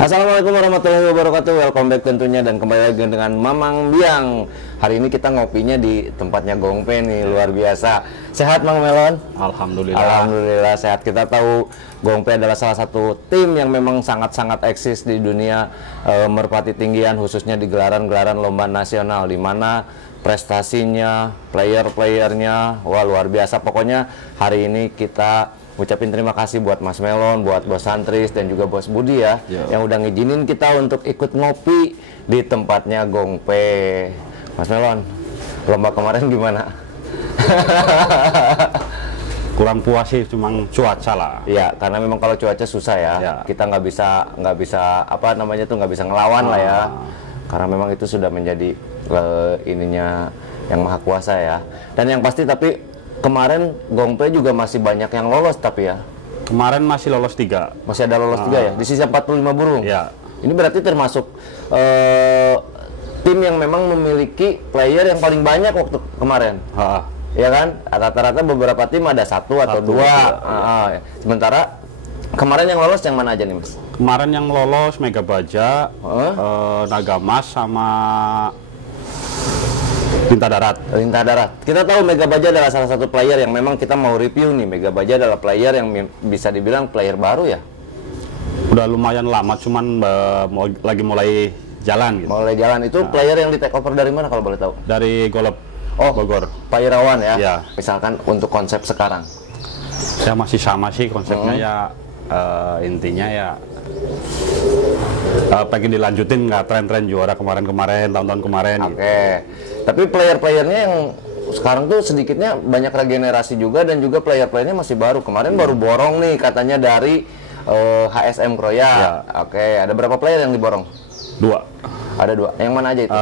Assalamualaikum warahmatullahi wabarakatuh. Welcome back tentunya dan kembali lagi dengan Mamang Biang. Hari ini kita ngopinya di tempatnya Gongpe nih, luar biasa. Sehat Mang Melon? Alhamdulillah. Alhamdulillah sehat. Kita tahu Gongpe adalah salah satu tim yang memang sangat-sangat eksis di dunia merpati tinggian, khususnya di gelaran-gelaran lomba nasional, di mana prestasinya, player-playernya, wah luar biasa. Pokoknya hari ini kita ucapin terima kasih buat Mas Melon, buat Bos Santris dan juga Bos Budi ya, yang udah ngizinin kita untuk ikut ngopi di tempatnya Gongpe. Mas Melon, lomba kemarin gimana? Kurang puas sih, cuma cuaca lah. Ya, karena memang kalau cuaca susah ya. Kita nggak bisa apa namanya tuh nggak bisa ngelawan lah ya. Karena memang itu sudah menjadi ininya yang maha kuasa ya. Dan yang pasti tapi kemarin Gongpe juga masih banyak yang lolos tapi ya. Kemarin masih lolos 3. Masih ada lolos 3 ya? Di sisa 45 burung? Ya. Ini berarti termasuk tim yang memang memiliki player yang paling banyak waktu kemarin. Ya kan? Rata-rata beberapa tim ada 1 atau 2. Sementara kemarin yang lolos yang mana aja nih Mas? Kemarin yang lolos Mega Baja, Naga Mas sama Lintah Darat. Lintah Darat. Kita tahu Mega Baja adalah salah satu player yang memang kita mau review nih. Mega Baja adalah player yang bisa dibilang player baru ya. Udah lumayan lama, cuman lagi mulai jalan gitu. Mulai jalan itu player yang di take over dari mana kalau boleh tahu? Dari Golep Bogor. Pak Irawan ya. Ya. Misalkan untuk konsep sekarang. Saya masih sama sih konsepnya ya, intinya ya pengen dilanjutin nggak tren-tren juara kemarin-kemarin, tahun-tahun kemarin. Oke. Tapi player-playernya yang sekarang tuh sedikitnya banyak regenerasi juga dan juga player-playernya masih baru. Kemarin baru borong nih katanya dari HSM Kroya. Ya. Oke. Ada berapa player yang diborong? 2. Ada 2. Yang mana aja itu?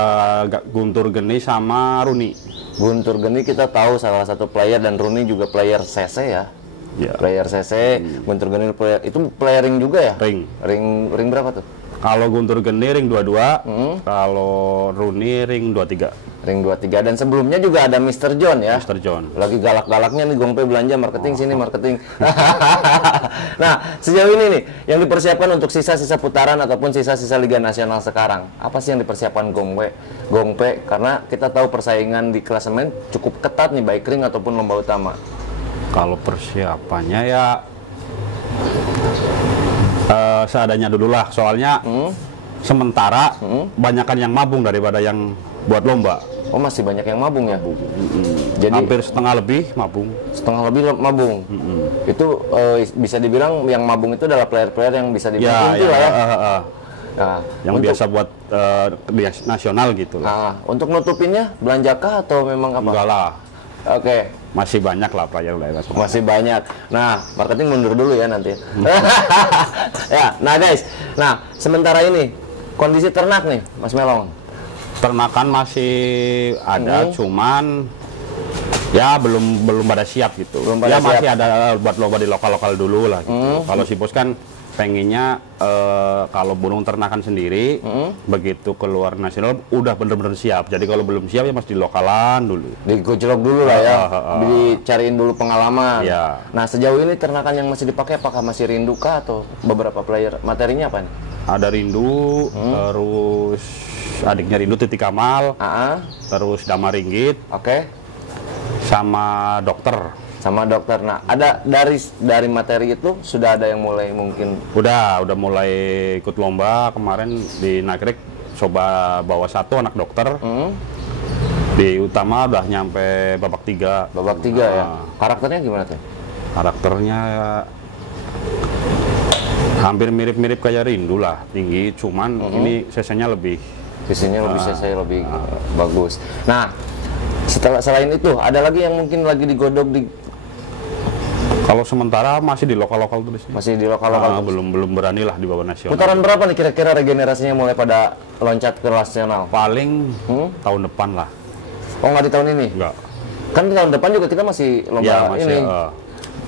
Guntur Geni sama Runi. Guntur Geni kita tahu salah satu player dan Runi juga player CC ya. Ya. Player CC, Guntur Geni player itu player ring juga ya? Ring berapa tuh? Kalau Guntur Geni ring 22, kalau Runi ring 23. Ring 23 dan sebelumnya juga ada Mr. John ya. Mr. John. Lagi galak-galaknya nih Gongpe belanja marketing sini marketing. Nah, sejauh ini nih yang dipersiapkan untuk sisa-sisa putaran ataupun sisa-sisa Liga Nasional sekarang. Apa sih yang dipersiapkan Gongpe karena kita tahu persaingan di klasemen cukup ketat nih baik ring ataupun lomba utama. Kalau persiapannya ya seadanya dulu lah, soalnya sementara banyakan yang mabung daripada yang buat lomba. Oh masih banyak yang mabung ya? Jadi hampir setengah lebih mabung. Setengah lebih mabung. Itu bisa dibilang yang mabung itu adalah player-player yang bisa dibilang inti lah ya. Nah, yang biasa buat di nasional gitu lah. Untuk nutupinnya belanjakah atau memang apa? Enggak lah. Oke. Masih banyak lah player nasional. Masih banyak. Nah, marketing mundur dulu ya nanti. Ya, nah guys. Nah, sementara ini kondisi ternak nih, Mas Melong. Ternakan masih ada, cuman ya belum pada siap gitu. Ya masih ada buat lomba di lokal-lokal dulu lah gitu. Kalau si Bos kan pengennya kalau burung ternakan sendiri begitu keluar nasional udah bener-bener siap. Jadi kalau belum siap ya masih di lokalan dulu. Digojlok dulu lah ya. Dicariin dulu pengalaman. Ya. Nah, sejauh ini ternakan yang masih dipakai apakah masih Rindu kah atau beberapa player? Materinya apa nih? Ada Rindu, terus adiknya Rindu Titi Kamal, terus Dama Ringgit, sama dokter. Sama dokter. Nah, ada dari materi itu sudah ada yang mulai mungkin udah mulai ikut lomba kemarin di Nagrek, coba bawa 1 anak dokter. Di utama udah nyampe babak 3. Babak 3 ya. Karakternya gimana tuh? Karakternya hampir mirip-mirip kayak Rindu lah, tinggi, cuman ini CC-nya lebih lebih bagus. Nah, selain itu ada lagi yang mungkin lagi digodok di. Kalau sementara masih di lokal-lokal terus. Masih di lokal-lokal. Belum berani lah di bawah nasional. Putaran berapa nih kira-kira regenerasinya mulai pada loncat ke nasional? Paling tahun depan lah. Oh nggak di tahun ini? Enggak. Kan di tahun depan juga kita masih lomba ini.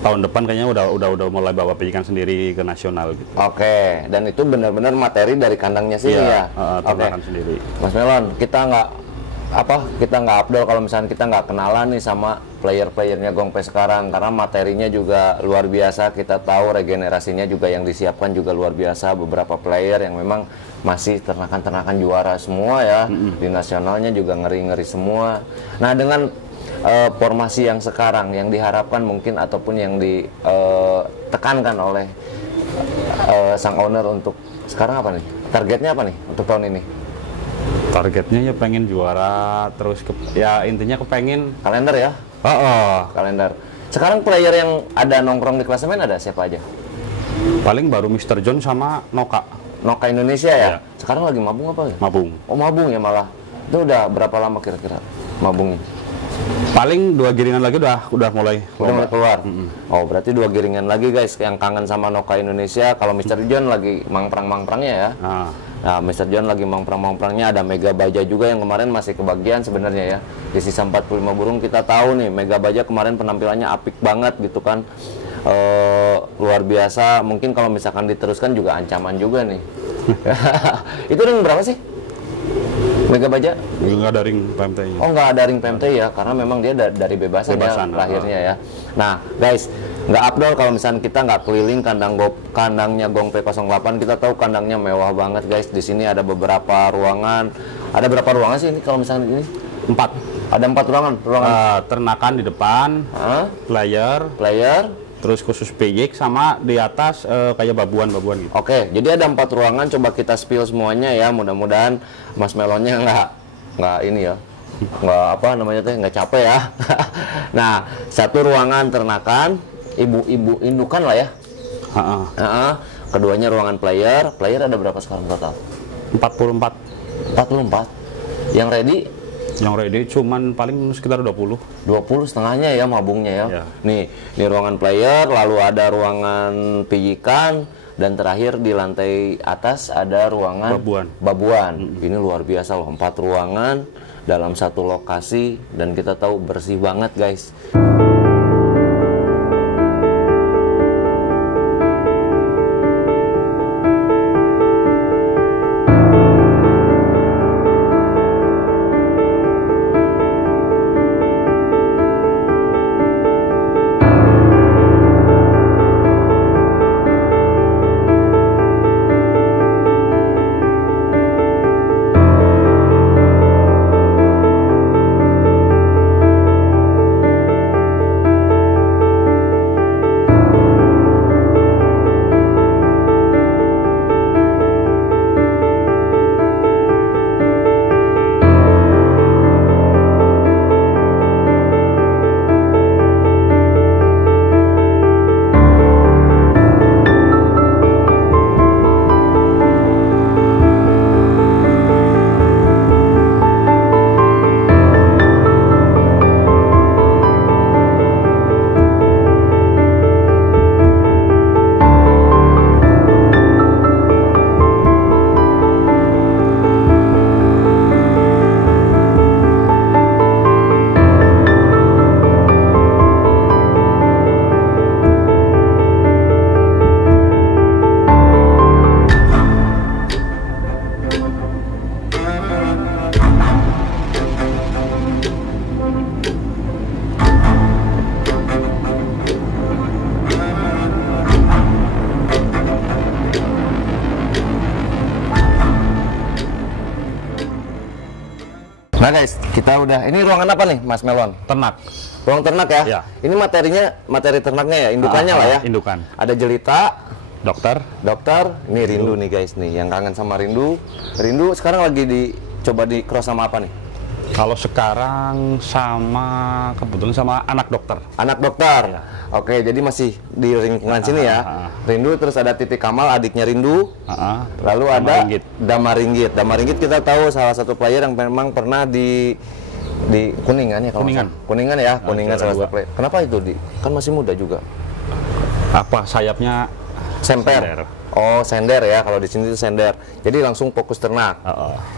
Tahun depan kayaknya udah mulai bawa pendidikan sendiri ke nasional gitu. Oke, dan itu benar-benar materi dari kandangnya sini ya. Ternakan sendiri. Mas Melon, kita nggak kita nggak update kalau misalnya kita nggak kenalan nih sama player-playernya Gongpe sekarang, karena materinya juga luar biasa. Kita tahu regenerasinya juga yang disiapkan juga luar biasa, beberapa player yang memang masih ternakan juara semua ya, di nasionalnya juga ngeri-ngeri semua. Nah dengan formasi yang sekarang yang diharapkan mungkin ataupun yang ditekankan oleh sang owner untuk sekarang apa nih, targetnya apa nih untuk tahun ini? Targetnya ya pengen juara terus, ya intinya kepengen Kalender ya. Kalender. Sekarang player yang ada nongkrong di klasemen ada siapa aja? Paling baru Mr. John sama Noka Indonesia ya? Ya. Sekarang lagi mabung apa ya? mabung. Oh mabung ya malah. Itu udah berapa lama kira-kira mabungnya? Paling 2 giringan lagi udah mulai Keluar. Oh berarti 2 giringan lagi guys yang kangen sama Noka Indonesia. Kalau Mr. John lagi mangprang-mangprangnya ya. Nah, Mr. John lagi mangprang-mangprangnya. Ada Mega Baja juga yang kemarin masih kebagian sebenarnya ya. Di sisa 45 burung kita tahu nih Mega Baja kemarin penampilannya apik banget gitu kan. Luar biasa. Mungkin kalau misalkan diteruskan juga ancaman juga nih. Itu ring berapa sih? Mega Baja? Nggak ada ring PMTI. Oh nggak ada ring PMTI ya, karena memang dia dari bebasan ya lahirnya ya. Nah guys, nggak abdol kalau misalnya kita nggak keliling kandangnya Gongpe 08. Kita tahu kandangnya mewah banget guys. Di sini ada beberapa ruangan. Ada berapa ruangan sih ini kalau misalnya ini? 4. Ada 4 ruangan. Ternakan di depan, player, terus khusus PJ sama di atas kayak babuan gitu. Oke, jadi ada 4 ruangan. Coba kita spill semuanya ya. Mudah-mudahan Mas Melonnya nggak ini ya, nggak capek ya. Nah, 1 ruangan ternakan, ibu indukan lah ya. Keduanya ruangan player ada berapa sekarang total? 44. Yang ready? Yang ready cuman paling sekitar 20 setengahnya ya mabungnya ya. Nih ruangan player, lalu ada ruangan pijikan, dan terakhir di lantai atas ada ruangan babuan. Ini luar biasa loh, 4 ruangan dalam 1 lokasi, dan kita tahu bersih banget guys. Nah guys, kita udah, ini ruangan apa nih Mas Melon? Ternak. Ruang ternak ya? Ya. Ini materi ternaknya ya, indukannya lah ya? Indukan. Ada jelita, Dokter. ini Rindu nih guys nih, yang kangen sama Rindu. Rindu sekarang lagi coba di cross sama apa nih? Kalau sekarang kebetulan sama anak dokter. Anak dokter. Ya. Oke, jadi masih di lingkungan sini ya. Rindu, terus ada Titi Kamal, adiknya Rindu. Lalu ada Damar Ringgit. Damar Ringgit kita tahu salah satu player yang memang pernah di Kuningan ya kalau Kuningan ya, Kuningan salah satu player. Kenapa itu kan masih muda juga? Apa sayapnya? Semper. Oh, sender ya, kalau di sini itu sender. Jadi langsung fokus ternak.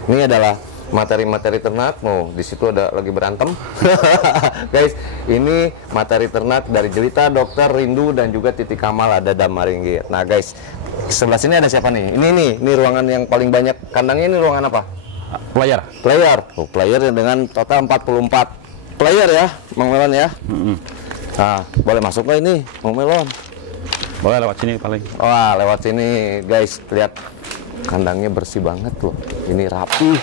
Ini adalah materi-materi ternak. Di situ ada lagi berantem. Guys, ini materi ternak dari Jelita, Dokter, Rindu, dan juga Titi Kamal, ada Damar Ringgit. Nah guys, sebelah sini ada siapa nih? Ini ruangan yang paling banyak kandangnya, ini ruangan apa? Player. Oh, player dengan total 44 player ya, Mang Melon ya. Nah, boleh masuk nggak ini, Mang Melon? Boleh lewat sini paling. Wah, lewat sini guys, lihat kandangnya bersih banget loh. Ini rapi.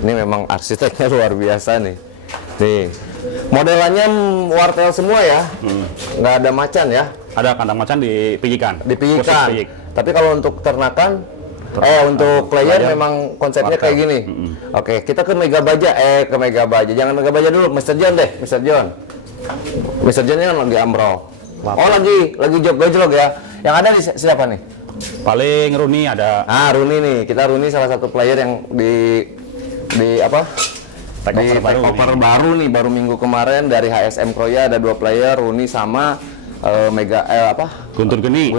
Ini memang arsiteknya luar biasa nih. Nih, modelannya wartel semua ya, nggak ada macan ya. Ada kandang macan dipikirkan. Dipikirkan. Tapi kalau untuk ternakan, untuk player memang konsepnya wartel. Kayak gini. Oke, kita ke Mega Baja. Ke Mega Baja. Jangan Mega Baja dulu, Mr. John deh, Mr. John. Mr. John kan lagi ambrol. Oh, lagi jog-jog ya. Yang ada siapa nih? Paling Rooney ada. Rooney nih. Kita Rooney salah satu player yang di apa? Take over baru nih, baru minggu kemarin dari HSM Kroya ada 2 player, Rooney sama Guntur Geni.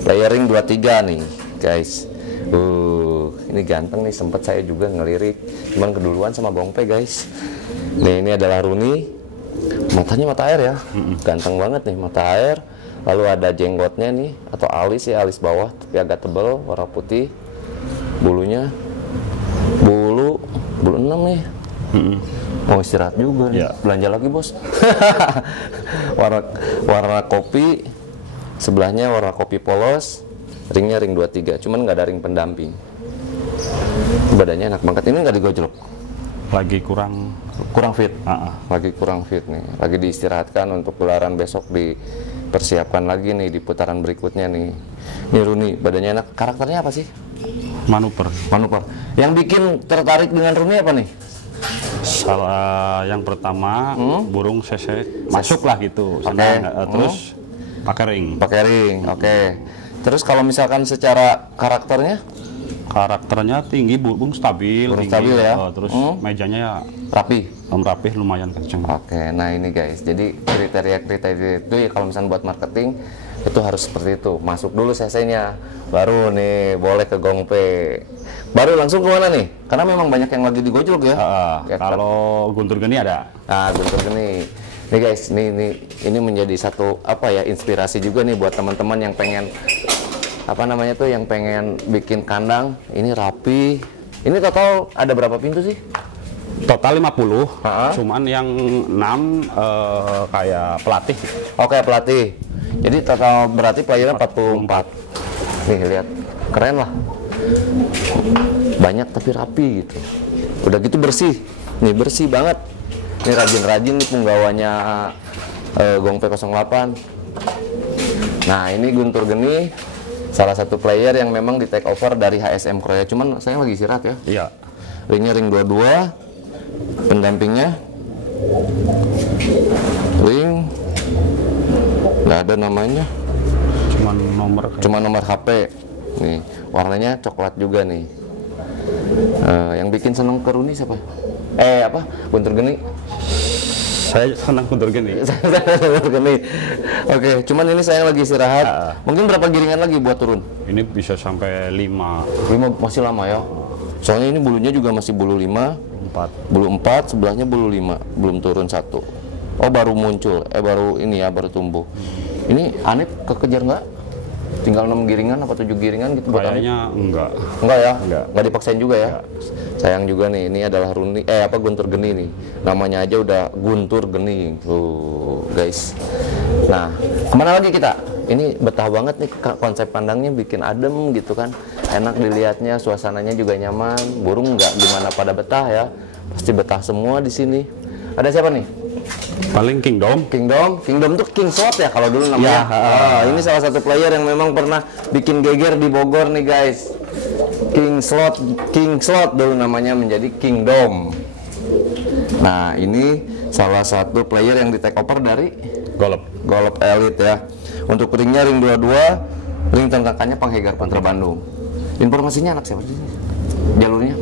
Player ring 23 nih, guys. Ini ganteng nih, sempet saya juga ngelirik, cuman keduluan sama Bongpe, guys. Nih, ini adalah Rooney. Matanya mata air ya. Ganteng banget nih, mata air. Lalu ada jenggotnya nih, atau alis ya, alis bawah tapi agak tebal, warna putih. Bulunya bulu 6 nih. Mau istirahat juga nih. Belanja lagi bos. warna kopi, sebelahnya warna kopi polos, ringnya ring 23, cuman nggak ada ring pendamping. Badannya enak banget, ini nggak digojlok. Lagi kurang fit. Lagi kurang fit nih, lagi diistirahatkan untuk gelaran besok, dipersiapkan lagi nih di putaran berikutnya nih. Ini Rooney, badannya enak. Karakternya apa sih? Manuver. Yang bikin tertarik dengan Rooney apa nih? Yang pertama burung CC masuk lah gitu. Terus pakai ring. Oke. Terus kalau misalkan secara karakternya tinggi, burung stabil. Ya. Terus mejanya ya rapi lumayan kenceng. Oke, nah ini guys, jadi kriteria itu ya kalau misalnya buat marketing itu harus seperti itu. Masuk dulu CC-nya, baru nih boleh ke Gongpe. Baru langsung ke mana nih? Karena memang banyak yang lagi digojlok ya. Kalau Guntur Geni ada. Guntur Geni. Nih guys, ini menjadi satu inspirasi juga nih buat teman-teman yang pengen yang pengen bikin kandang. Ini rapi. Ini total ada berapa pintu sih? Total 50. Cuman yang 6 kayak pelatih. Oke, pelatih. Jadi total berarti playernya 44. Nih lihat, keren lah. Banyak tapi rapi gitu. Udah gitu bersih. Nih bersih banget. Ini rajin-rajin nih penggawanya Gongpe 08. Nah, ini Guntur Geni, salah satu player yang memang di take over dari HSM Kroya. Cuman saya lagi istirahat ya. Iya. Ringnya ring 22. Pendampingnya ring nggak ada namanya. Cuma nomor HP. Nih, warnanya coklat juga nih. Yang bikin seneng ke Rooney siapa? Guntur Geni. Saya senang Guntur Geni. Oke, cuman ini saya lagi istirahat. Mungkin berapa giringan lagi buat turun? Ini bisa sampai 5. 5 masih lama ya. Soalnya ini bulunya juga masih bulu 5. Bulu 4, sebelahnya bulu 5. Belum turun 1. Oh, baru muncul. Baru tumbuh. Ini Anip kekejar nggak? Tinggal 6 giringan apa 7 giringan gitu? Kayaknya enggak. Enggak ya? Enggak dipaksain juga ya? Sayang juga nih, ini adalah Guntur Geni nih. Namanya aja udah Guntur Geni. Guys. Nah, kemana lagi kita? Ini betah banget nih, konsep pandangnya bikin adem gitu kan. Enak dilihatnya, suasananya juga nyaman. Burung nggak gimana pada betah ya. Pasti betah semua di sini. Ada siapa nih? Paling Kingdom tuh King Slot ya kalau dulu namanya. Ini salah satu player yang memang pernah bikin geger di Bogor nih guys. King Slot dulu namanya menjadi Kingdom. Nah, ini salah satu player yang di take over dari Golop Elite ya. Untuk ringnya ring 22, ring tengkakannya Panghegar Pantra Bandung. Informasinya anak siapa sih? Jalurnya?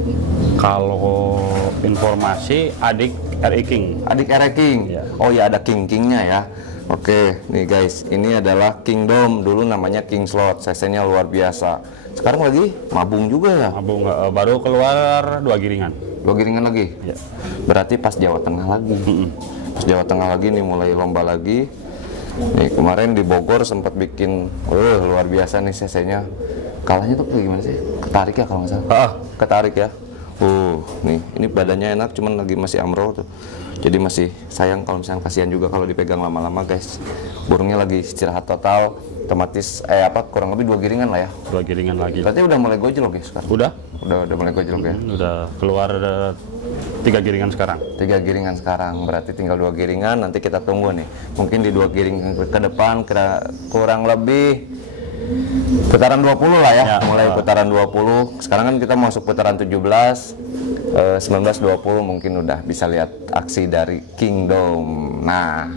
Kalau informasi adik RE King. Ya. Oh ya, ada Kingnya ya. Oke, nih guys, ini adalah Kingdom, dulu namanya King Slot, CC-nya luar biasa. Sekarang lagi mabung juga ya? Mabung, baru keluar 2 giringan. 2 giringan lagi? Ya. Berarti pas Jawa Tengah lagi. Pas Jawa Tengah lagi nih, mulai lomba lagi. Nih kemarin di Bogor sempat bikin, luar biasa nih CC-nya. Kalahnya tuh gimana sih? Ketarik ya kalau nggak salah? Ketarik ya. Nih, ini badannya enak, cuman lagi masih amro tuh. Jadi masih sayang kalau misalnya, kasihan juga kalau dipegang lama-lama guys. Burungnya lagi istirahat total, otomatis kurang lebih 2 giringan lah ya. 2 giringan lagi. Berarti udah mulai gojlok ya sekarang? Udah mulai gojlok ya. Udah keluar 3 giringan sekarang. 3 giringan sekarang, berarti tinggal 2 giringan. Nanti kita tunggu nih. Mungkin di 2 giringan ke depan kurang lebih putaran 20 lah ya, mulai putaran 20. Sekarang kan kita masuk putaran 17, 19, 20 mungkin udah bisa lihat aksi dari Kingdom. Nah,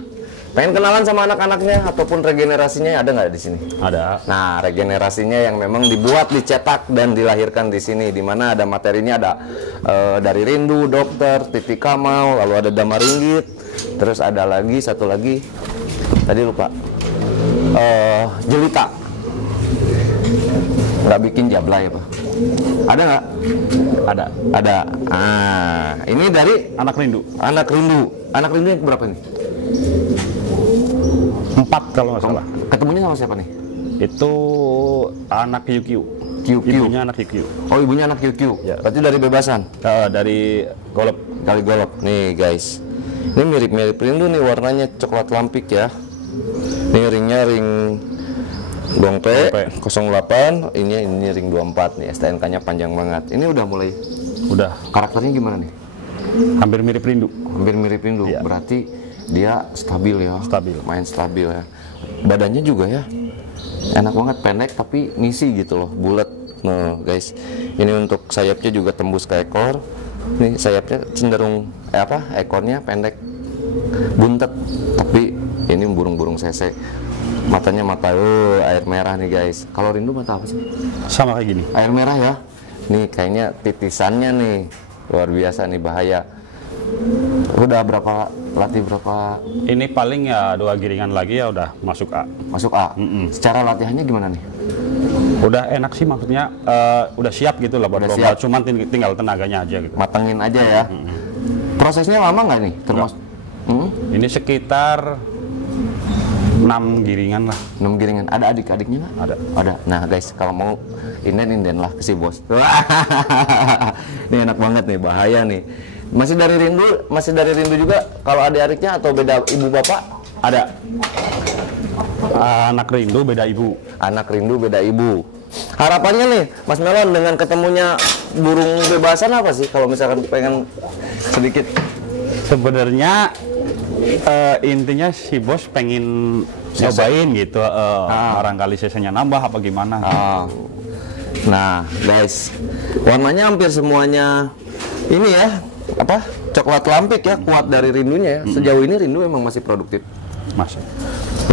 pengen kenalan sama anak-anaknya ataupun regenerasinya ada nggak di sini? Ada. Nah, regenerasinya yang memang dibuat, dicetak dan dilahirkan di sini, di mana ada materinya, ada dari Rindu, Dokter, Titi Kamal, lalu ada Damaringgit, terus ada lagi satu lagi tadi lupa, Jelita. Nggak bikin jabla ya Pak? Ada nggak? Ada. Ini dari Anak Rindu. Anak Rindu yang berapa nih? 4 kalau nggak salah. Ketemunya sama siapa nih? Itu anak QQ. Ibunya anak QQ. Oh, ibunya anak QQ. Ya. Berarti dari bebasan? Dari Golop. Kali Golop. Nih guys, ini mirip-mirip Rindu nih, warnanya coklat lampik ya. Ini ringnya ring Gongpe 08, ini ring 24 nih, STNK-nya panjang banget. Ini udah mulai. Udah. Karakternya gimana nih? Hampir mirip Rindu. Hampir mirip Rindu. Ya. Berarti dia stabil ya. Main stabil ya. Badannya juga ya. Enak banget, pendek tapi ngisi gitu loh, bulat. Nah, guys. Ini untuk sayapnya juga tembus ke ekor. Nih sayapnya cenderung ekornya pendek. Buntet, tapi ini burung-burung sese. Matanya mata air merah nih guys. Kalau Rindu mata apa sih? Sama kayak gini. Air merah ya. Nih kayaknya titisannya nih luar biasa nih, bahaya. Udah berapa Ini paling ya 2 giringan lagi ya udah masuk A. Masuk A. Secara latihannya gimana nih? Udah enak sih, maksudnya udah siap gitu lah buat lomba. Cuman tinggal tenaganya aja gitu. Matengin aja ya. Prosesnya lama nggak nih? Termasuk ini sekitar 6 giringan lah. 6 giringan. Ada adik-adiknya nggak? Ada. Nah guys, kalau mau inden lah ke si bos. Ini enak banget nih, bahaya nih. Masih dari Rindu juga. Kalau adik-adiknya atau beda ibu bapak? Ada. Anak Rindu beda ibu. Anak Rindu beda ibu. Harapannya nih, Mas Melon, dengan ketemunya burung bebasan apa sih? Kalau misalkan pengen sedikit. Sebenarnya intinya si bos pengen nyobain gitu, barangkali sesenya nambah apa gimana. Nah guys, warnanya hampir semuanya ini ya, coklat lampik ya, kuat dari Rindunya ya. Sejauh ini Rindu emang masih produktif. Masih.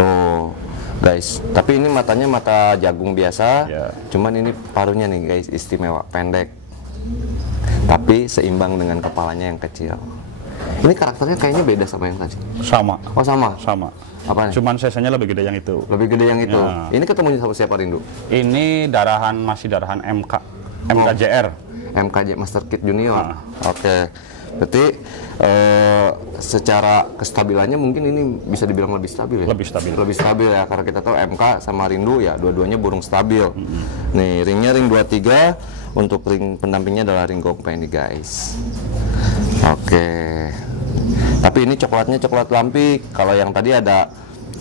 Oh guys, tapi ini matanya mata jagung biasa, ya. Cuman ini paruhnya nih guys, istimewa, pendek, tapi seimbang dengan kepalanya yang kecil. Ini karakternya kayaknya beda sama yang tadi. Sama. Oh sama? Sama. Apa nih? Cuman sesenya lebih gede yang itu. Lebih gede yang itu? Ya. Ini ketemunya sama siapa Rindu? Ini masih darahan MKJR. MKJ Master Kid Junior. Oke. Berarti secara kestabilannya mungkin ini bisa dibilang lebih stabil ya? Lebih stabil ya, karena kita tahu MK sama Rindu ya dua-duanya burung stabil. Nih ringnya ring 23, untuk ring pendampingnya adalah ring Gongpe ini guys. Oke. Tapi ini coklatnya coklat lampik. Kalau yang tadi ada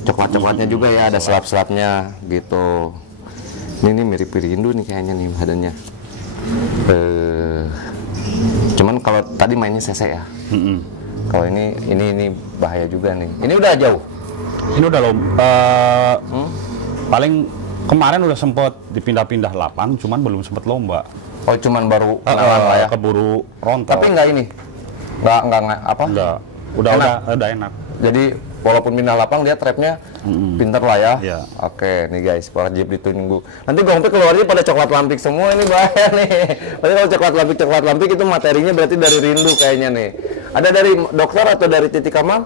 coklat-coklatnya juga ya, ada selap-selapnya gitu. Ini mirip Rindu nih kayaknya nih badannya. Cuman kalau tadi mainnya sese ya. Kalau ini bahaya juga nih. Ini udah jauh. Ini udah paling kemarin udah sempet dipindah-pindah lapang, cuman belum sempet lomba. Oh, cuman baru kenalan lah ya. Keburu rontok. Tapi enggak ini. Enggak apa? Enggak. Udah enak. Jadi walaupun pindah lapang dia trapnya pinter lah ya. Iya. Oke, nih guys, wajib ditunggu. Nanti Gongpe keluarnya pada coklat lampik semua, ini bahaya nih. Berarti kalau coklat lampik itu materinya berarti dari Rindu kayaknya nih. Ada dari Dokter atau dari Titi Kamal?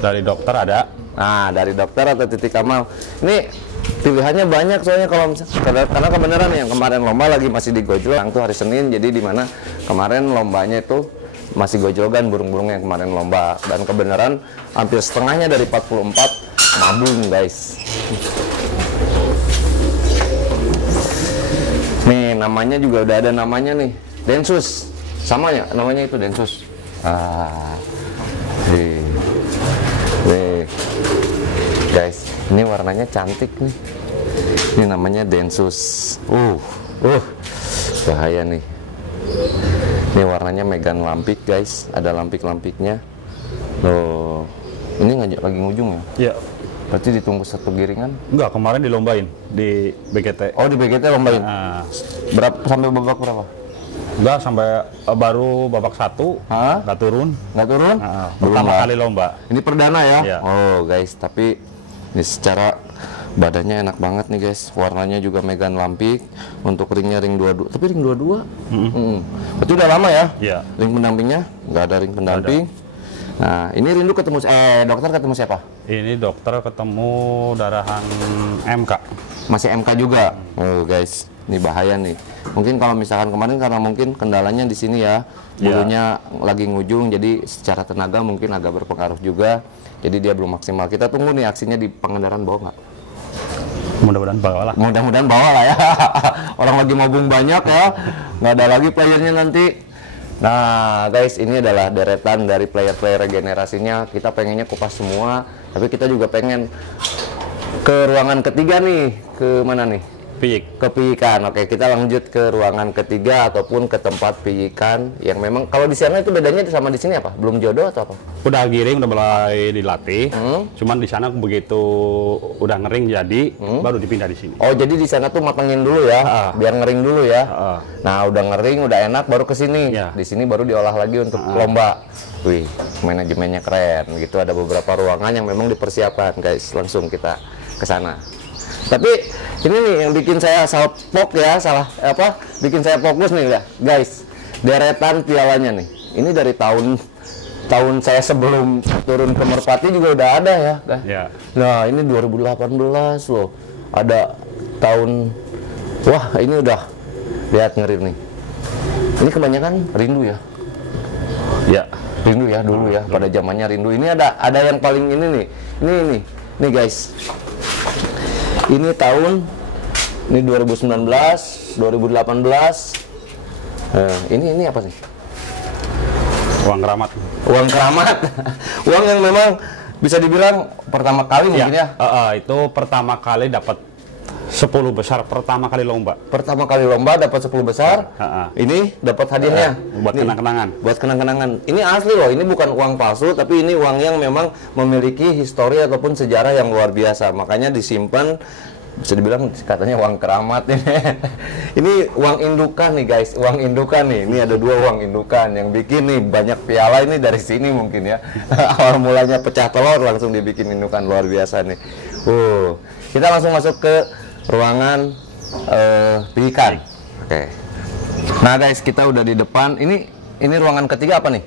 Dari Dokter ada. Nah, dari Dokter atau Titi Kamal. Ini pilihannya banyak soalnya kalau misalnya, karena kebenaran yang kemarin lomba lagi masih di Gojlok, itu hari Senin, jadi dimana kemarin lombanya itu masih gojlogan burung-burung yang kemarin lomba, dan kebenaran hampir setengahnya dari 44 mabung guys. Nih namanya juga udah ada namanya nih, Densus. Sama ya, namanya itu Densus. Nih, guys, ini warnanya cantik nih. Ini namanya Densus. Bahaya nih. Ini warnanya Megan lampik, guys. Ada lampik-lampiknya. Loh, ini ngajak lagi ngujung ya? Iya. Berarti ditunggu satu giringan? Enggak, kemarin dilombain di BGT. Oh, di BGT lombain. Berapa sampai babak berapa? Enggak, sampai baru babak 1. Nggak turun. Nggak turun? Pertama kali lomba. Ini perdana ya? Iya. Oh, guys, tapi ini secara badannya enak banget nih, guys. Warnanya juga Megan lampik. Untuk ringnya ring 22. Tapi ring 22? Berarti udah lama ya? Iya. Ring pendampingnya? Nggak ada ring pendamping. Nah, ini Rindu ketemu dokter ketemu siapa? Ini dokter ketemu darahan MK. Masih MK juga. Oh, guys, ini bahaya nih. Mungkin kalau misalkan kemarin karena mungkin kendalanya di sini ya, bulunya lagi ngujung, jadi secara tenaga mungkin agak berpengaruh juga. Jadi dia belum maksimal. Kita tunggu nih aksinya di Pangandaran bawa nggak? Mudah-mudahan bawa lah. Mudah-mudahan bawa lah ya. Orang lagi mabung banyak ya, nggak ada lagi playernya nanti. Nah, guys, ini adalah deretan dari player-player regenerasinya. Kita pengennya kupas semua, tapi kita juga pengen ke ruangan ketiga nih. Ke mana nih? Piyik. Ke piyikan. Oke, kita lanjut ke ruangan ketiga ataupun ke tempat piyikan yang memang kalau di sana itu bedanya sama di sini apa? Belum jodoh atau apa? Udah giring, udah mulai dilatih. Cuman di sana begitu udah ngering jadi, baru dipindah di sini. Oh, jadi di sana tuh matengin dulu ya, biar ngering dulu ya. Nah, udah ngering, udah enak, baru ke sini. Di sini baru diolah lagi untuk lomba. Wih, manajemennya keren. Gitu ada beberapa ruangan yang memang dipersiapkan, guys. Langsung kita ke sana. Tapi ini nih yang bikin saya bikin saya fokus nih ya, guys. Deretan pialanya nih. Ini dari tahun saya sebelum turun ke Merpati juga udah ada ya, guys. Ya. Nah, ini 2018 loh. Ada tahun, wah ini udah lihat ngeri nih. Ini kebanyakan Rindu ya. Ya. Rindu ya dulu ya, pada zamannya Rindu. Ini ada yang paling ini nih. Ini guys. Ini tahun 2019, 2018. Ini apa nih? Uang keramat. Uang keramat. Uang yang memang bisa dibilang pertama kali mungkin ya. Itu pertama kali dapat 10 besar pertama kali lomba. Pertama kali lomba dapat 10 besar. Ini dapat hadiahnya buat kenang-kenangan. Buat kenang-kenangan. Ini asli loh, ini bukan uang palsu, tapi ini uang yang memang memiliki histori ataupun sejarah yang luar biasa. Makanya disimpan, bisa dibilang katanya uang keramat ini. Ini uang indukan nih, guys. Uang indukan nih. Ini ada 2 uang indukan yang bikin nih banyak piala ini dari sini mungkin ya. Awal mulanya pecah telur langsung dibikin indukan, luar biasa nih. Kita langsung masuk ke ruangan piyikan. Oke. Nah, guys, kita udah di depan. Ini ruangan ketiga apa nih?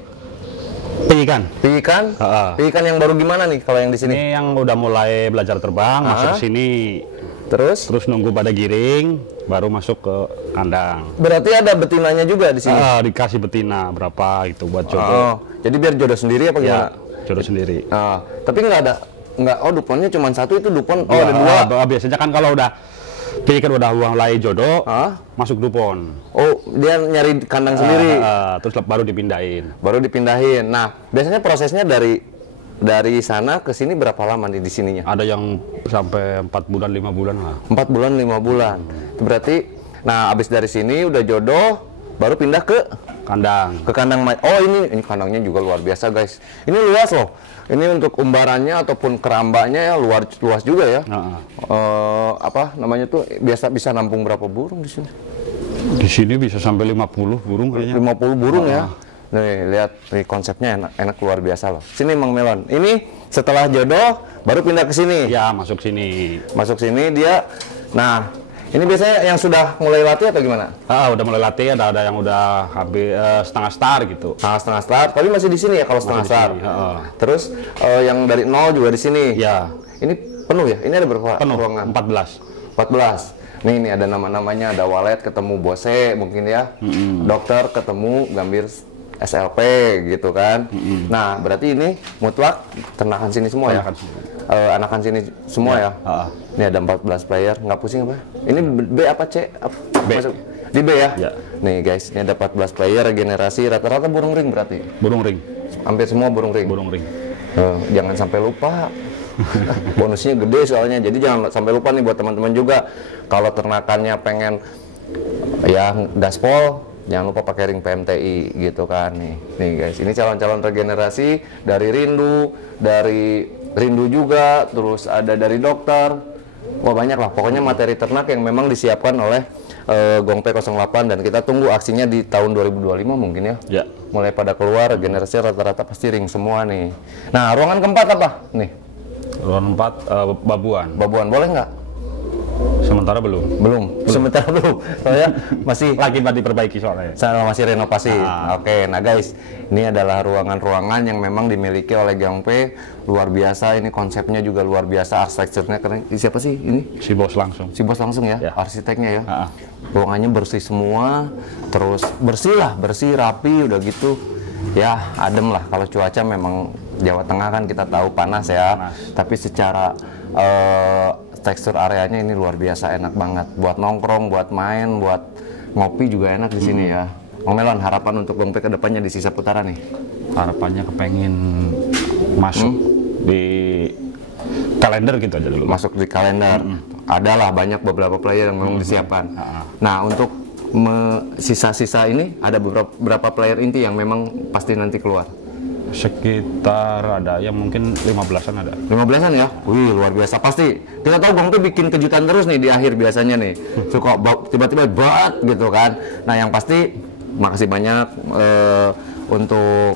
Piyikan. Piyikan? Piyikan yang baru gimana nih kalau yang di sini? Ini yang udah mulai belajar terbang, masuk sini. Terus nunggu pada giring, baru masuk ke kandang. Berarti ada betinanya juga di sini? Dikasih betina berapa gitu buat jodoh. Jadi biar jodoh sendiri apa gimana? Jodoh sendiri. Tapi duponnya cuma satu, itu dupon. Ada 2. Biasanya kan kalau udah piyikan udah mulai jodoh, masuk dupon. Oh, dia nyari kandang sendiri. Terus baru dipindahin. Nah, biasanya prosesnya dari sana ke sini berapa lama nih di sininya? Ada yang sampai 4 bulan, 5 bulan lah. 4 bulan, 5 bulan. Berarti, nah abis dari sini udah jodoh, baru pindah ke kandang. Ke kandang. Oh, ini kandangnya juga luar biasa, guys. Ini luas loh. Ini untuk umbarannya ataupun kerambanya ya luas juga ya. Apa namanya tuh bisa nampung berapa burung di sini? Di sini bisa sampai 50 burung kayaknya. 50 burung ya. Nih, lihat nih konsepnya enak luar biasa loh. Sini Mang Melon. Ini setelah jodoh baru pindah ke sini. Ya, masuk sini. Masuk sini dia. Nah, ini biasanya yang sudah mulai latih atau gimana? Udah mulai latih, ada yang udah habis setengah star gitu. Setengah star, tapi masih di sini ya kalau setengah star. Terus yang dari 0 juga di sini. Ya. Ini penuh ya? Ini ada berapa ruangan? 14. Nih, ini ada nama-namanya, ada Walet ketemu Bose mungkin ya. Dokter ketemu Gambir SLP gitu kan. Nah, berarti ini mutlak ternakan sini semua ya? Anakan sini semua ya? Ini ada 14 player, nggak pusing apa? Ini B apa C? B. Di B ya? Ya. Nih guys, ini ada 14 player regenerasi, rata-rata burung ring berarti? Burung ring. Hampir semua burung ring? Burung ring. Jangan sampai lupa. Bonusnya gede soalnya, jadi jangan sampai lupa nih buat teman-teman juga. Kalau ternakannya pengen ya gaspol, jangan lupa pakai ring PMTI gitu kan nih. Nih guys, ini calon-calon regenerasi dari Rindu juga, terus ada dari dokter. Wah banyak lah, pokoknya materi ternak yang memang disiapkan oleh Gongpe 08 dan kita tunggu aksinya di tahun 2025 mungkin ya. Ya. Mulai pada keluar regenerasi rata-rata pasti ring semua nih. Nah, ruangan keempat apa? Nih. Ruangan 4 babuan. Babuan boleh nggak? Sementara belum. Sementara belum. Soalnya masih Lagi diperbaiki soalnya. masih renovasi. Oke, nah guys, ini adalah ruangan-ruangan yang memang dimiliki oleh Gongpe. Luar biasa, ini konsepnya juga luar biasa, arsitekturnya keren. Siapa sih ini? Si bos langsung. Si bos langsung ya, Ya. arsiteknya ya. Ah. Ruangannya bersih semua, terus bersih lah, bersih, rapi, udah gitu. Ya, adem lah. Kalau cuaca memang Jawa Tengah kan kita tahu panas ya. Tapi secara tekstur areanya ini luar biasa enak banget. Buat nongkrong, buat main, buat ngopi juga enak di sini ya. Om Melon, harapan untuk Gongpe ke depannya di sisa putaran nih? Harapannya kepengen masuk di kalender gitu aja dulu. Masuk di kalender. Adalah banyak beberapa player yang memang disiapkan. Nah, untuk sisa-sisa ini ada beberapa player inti yang memang pasti nanti keluar. Sekitar ada yang mungkin 15-an ada. 15-an ya? Wih, luar biasa. Pasti. Kita tahu Gongpe bikin kejutan terus nih di akhir biasanya nih. Suka tiba-tiba bat gitu kan. Nah, yang pasti makasih banyak untuk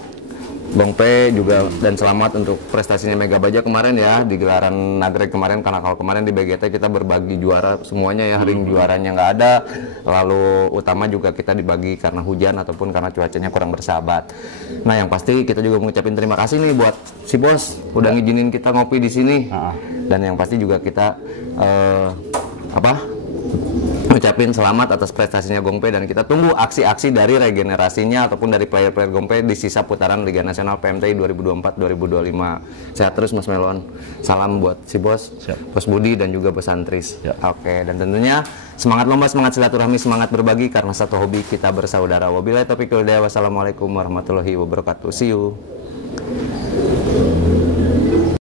Gongpe juga dan selamat untuk prestasinya Mega Baja kemarin ya di gelaran Nagrek kemarin, karena kalau kemarin di BGT kita berbagi juara semuanya ya, ring juaranya nggak ada, lalu utama juga kita dibagi karena hujan ataupun karena cuacanya kurang bersahabat. Nah yang pasti kita juga mengucapin terima kasih nih buat si bos udah ngizinin kita ngopi di sini dan yang pasti juga kita ucapin selamat atas prestasinya Gongpe dan kita tunggu aksi-aksi dari regenerasinya ataupun dari player-player Gongpe di sisa putaran Liga Nasional PMTI 2024-2025. Sehat terus Mas Melon. Salam buat si bos, Bos Budi dan juga Bos Antris. Oke, dan tentunya semangat lomba, semangat silaturahmi, semangat berbagi karena satu hobi kita bersaudara. Wabillahi taufiq wal hidayah. Wassalamualaikum warahmatullahi wabarakatuh. See you.